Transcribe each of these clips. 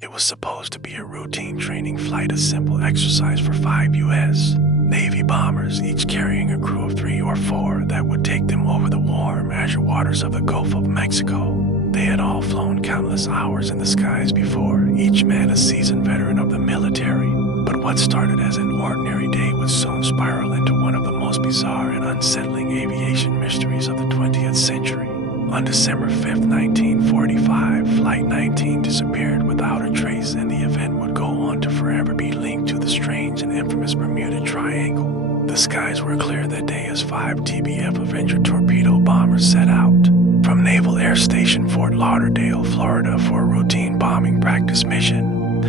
It was supposed to be a routine training flight, a simple exercise for 5 U.S. Navy bombers, each carrying a crew of 3 or 4 that would take them over the warm, azure waters of the Gulf of Mexico. They had all flown countless hours in the skies before, each man a seasoned veteran of the military. But what started as an ordinary day would soon spiral into one of the most bizarre and unsettling aviation mysteries of the 20th century. On December 5, 1945, Flight 19 disappeared without a trace, and the event would go on to forever be linked to the strange and infamous Bermuda Triangle. The skies were clear that day as 5 TBF Avenger torpedo bombers set out from Naval Air Station Fort Lauderdale, Florida, for a routine bombing practice mission.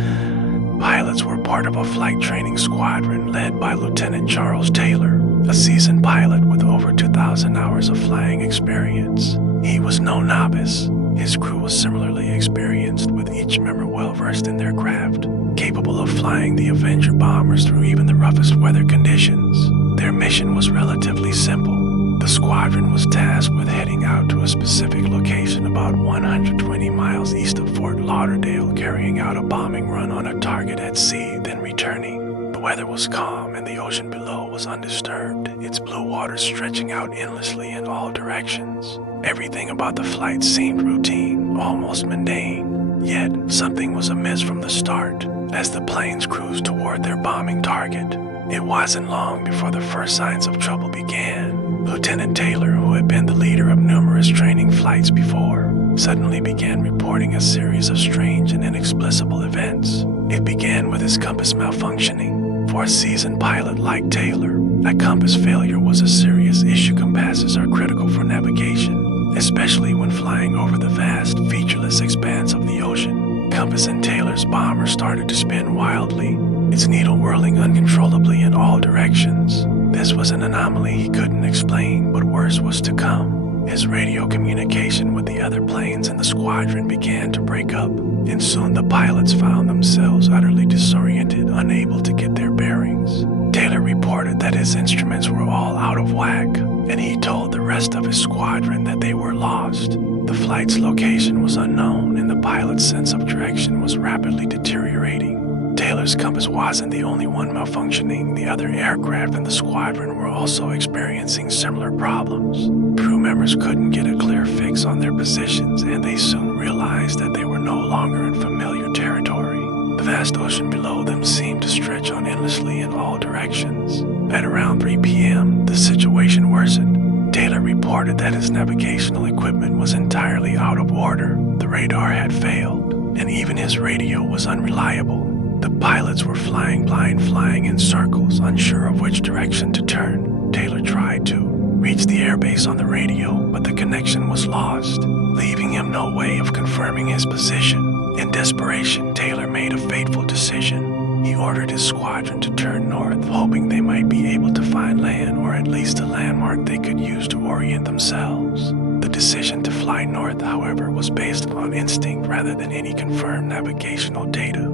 Pilots were part of a flight training squadron led by Lieutenant Charles Taylor, a seasoned pilot with over 2,000 hours of flying experience. He was no novice. His crew was similarly experienced, with each member well-versed in their craft, capable of flying the Avenger bombers through even the roughest weather conditions. Their mission was relatively simple. The squadron was tasked with heading out to a specific location about 120 miles east of Fort Lauderdale, carrying out a bombing run on a target at sea, then returning. The weather was calm and the ocean below was undisturbed, its blue waters stretching out endlessly in all directions. Everything about the flight seemed routine, almost mundane. Yet, something was amiss from the start. As the planes cruised toward their bombing target, it wasn't long before the first signs of trouble began. Lieutenant Taylor, who had been the leader of numerous training flights before, suddenly began reporting a series of strange and inexplicable events. It began with his compass malfunctioning. For a seasoned pilot like Taylor, a compass failure was a serious issue. Compasses are critical for navigation, especially when flying over the vast, featureless expanse of the ocean. Compass in Taylor's bomber started to spin wildly, its needle whirling uncontrollably in all directions. This was an anomaly he couldn't explain, but worse was to come. His radio communication with the other planes in the squadron began to break up, and soon the pilots found themselves utterly disoriented, unable to get their bearings. Taylor reported that his instruments were all out of whack, and he told the rest of his squadron that they were lost. The flight's location was unknown, and the pilot's sense of direction was rapidly deteriorating. Taylor's compass wasn't the only one malfunctioning. The other aircraft in the squadron were also experiencing similar problems. Crew members couldn't get a clear fix on their positions, and they soon realized that they were no longer in familiar territory. The vast ocean below them seemed to stretch on endlessly in all directions. At around 3 p.m., the situation worsened. Taylor reported that his navigational equipment was entirely out of order. The radar had failed, and even his radio was unreliable. The pilots were flying blind, flying in circles, unsure of which direction to turn. Taylor tried to reach the airbase on the radio, but the connection was lost, leaving him no way of confirming his position. In desperation, Taylor made a fateful decision. He ordered his squadron to turn north, hoping they might be able to find land, or at least a landmark they could use to orient themselves. The decision to fly north, however, was based upon instinct rather than any confirmed navigational data.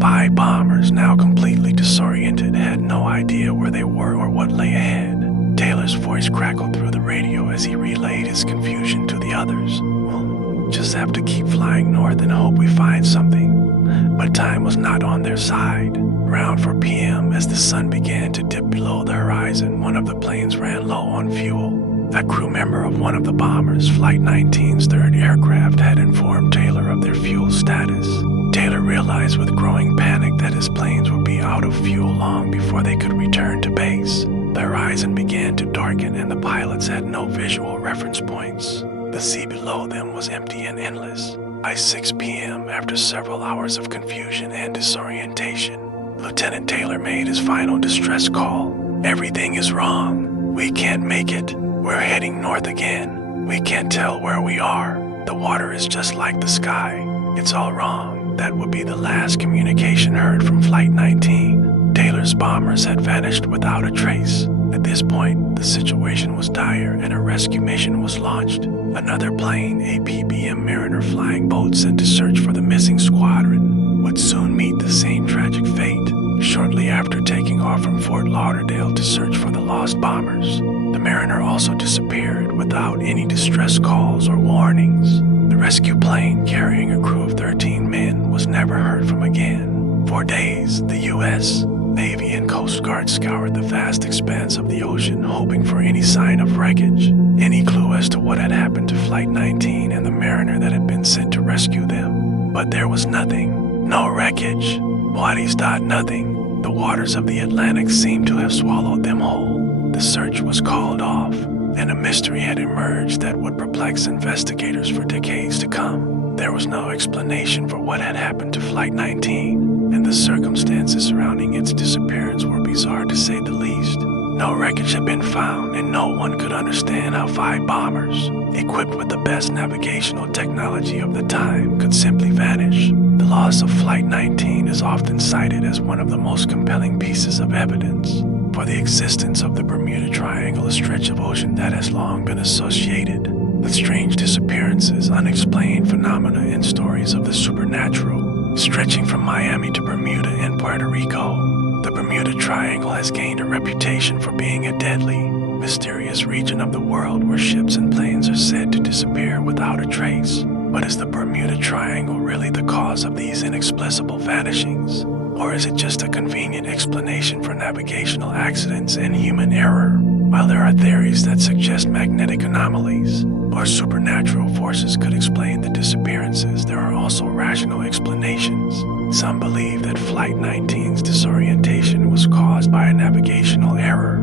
5 bombers, now completely disoriented, had no idea where they were or what lay ahead. Taylor's voice crackled through the radio as he relayed his confusion to the others. "We'll just have to keep flying north and hope we find something." But time was not on their side. Around 4 p.m., as the sun began to dip below the horizon, one of the planes ran low on fuel. A crew member of one of the bombers, Flight 19's third aircraft, had informed Taylor of their fuel status. Taylor realized with growing panic that his planes would be out of fuel long before they could return to base. The horizon began to darken, and the pilots had no visual reference points. The sea below them was empty and endless. By 6 p.m., after several hours of confusion and disorientation, Lieutenant Taylor made his final distress call. "Everything is wrong. We can't make it. We're heading north again. We can't tell where we are. The water is just like the sky. It's all wrong." That would be the last communication heard from Flight 19. Taylor's bombers had vanished without a trace. At this point, the situation was dire and a rescue mission was launched. Another plane, a PBM Mariner flying boat sent to search for the missing squadron, would soon meet the same tragic fate. Shortly after taking off from Fort Lauderdale to search for the lost bombers, the Mariner also disappeared without any distress calls or warnings. The rescue plane, carrying a crew of 13 men, was never heard from again. For days, the U.S. Navy and Coast Guard scoured the vast expanse of the ocean, hoping for any sign of wreckage, any clue as to what had happened to Flight 19 and the mariner that had been sent to rescue them. But there was nothing. No wreckage. Nothing. The waters of the Atlantic seemed to have swallowed them whole. The search was called off, and a mystery had emerged that would perplex investigators for decades to come. There was no explanation for what had happened to Flight 19, and the circumstances surrounding its disappearance were bizarre to say the least. No wreckage had been found, and no one could understand how 5 bombers, equipped with the best navigational technology of the time, could simply vanish. The loss of Flight 19 is often cited as one of the most compelling pieces of evidence for the existence of the Bermuda Triangle, a stretch of ocean that has long been associated with strange disappearances, unexplained phenomena, and stories of the supernatural. Stretching from Miami to Bermuda and Puerto Rico, the Bermuda Triangle has gained a reputation for being a deadly, mysterious region of the world where ships and planes are said to disappear without a trace. But is the Bermuda Triangle really the cause of these inexplicable vanishings? Or is it just a convenient explanation for navigational accidents and human error? While there are theories that suggest magnetic anomalies or supernatural forces could explain the disappearances, there are also rational explanations. Some believe that Flight 19's disorientation was caused by a navigational error.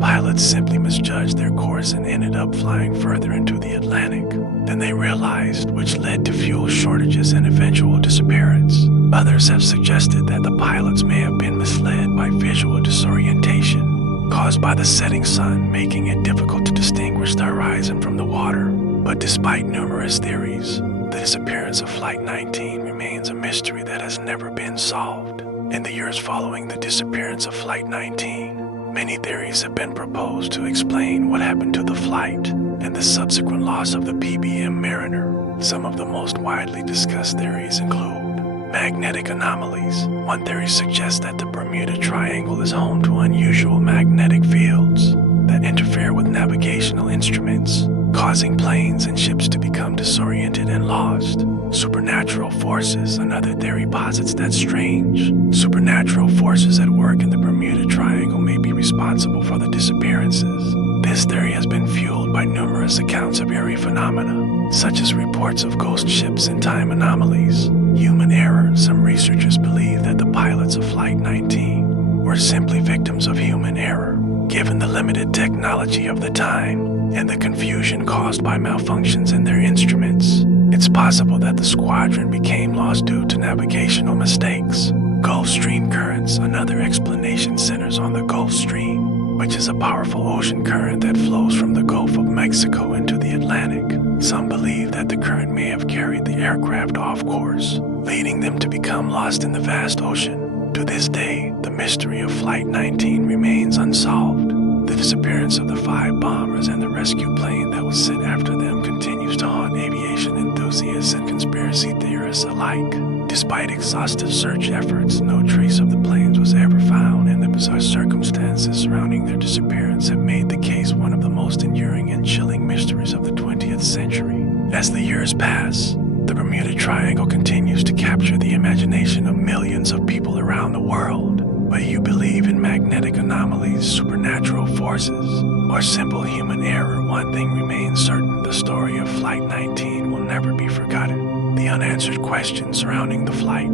Pilots simply misjudged their course and ended up flying further into the Atlantic than they realized, which led to fuel shortages and eventual disappearance. Others have suggested that the pilots may have been misled by visual disorientation caused by the setting sun, making it difficult to distinguish the horizon from the water. But despite numerous theories, the disappearance of Flight 19 remains a mystery that has never been solved. In the years following the disappearance of Flight 19, many theories have been proposed to explain what happened to the flight and the subsequent loss of the PBM Mariner. Some of the most widely discussed theories include magnetic anomalies. One theory suggests that the Bermuda Triangle is home to unusual magnetic fields that interfere with navigational instruments, causing planes and ships to become disoriented and lost. Supernatural forces. Another theory posits that strange supernatural forces at work in the Bermuda Triangle may be responsible for the disappearances. This theory has been fueled by numerous accounts of eerie phenomena, such as reports of ghost ships and time anomalies. Human error. Some researchers believe that the pilots of Flight 19 were simply victims of human error, given the limited technology of the time and the confusion caused by malfunctions in their instruments. It's possible that the squadron became lost due to navigational mistakes. Gulf Stream currents. Another explanation centers on the Gulf Stream, which is a powerful ocean current that flows from the Gulf of Mexico into the Atlantic. Some believe that the current may have carried the aircraft off course, leading them to become lost in the vast ocean. To this day, the mystery of Flight 19 remains unsolved. The disappearance of the 5 bombers and the rescue plane that was sent after them continues to haunt aviation enthusiasts and conspiracy theorists alike. Despite exhaustive search efforts, no trace of the planes was ever found, and the bizarre circumstances surrounding their disappearance have made the case one of the most enduring and chilling mysteries of the 20th century. As the years pass, the Bermuda Triangle continues to capture the imagination of millions of people around the world. Whether you believe in magnetic anomalies, supernatural forces, or simple human error, one thing remains certain: the story of Flight 19 will never be forgotten. The unanswered questions surrounding the flight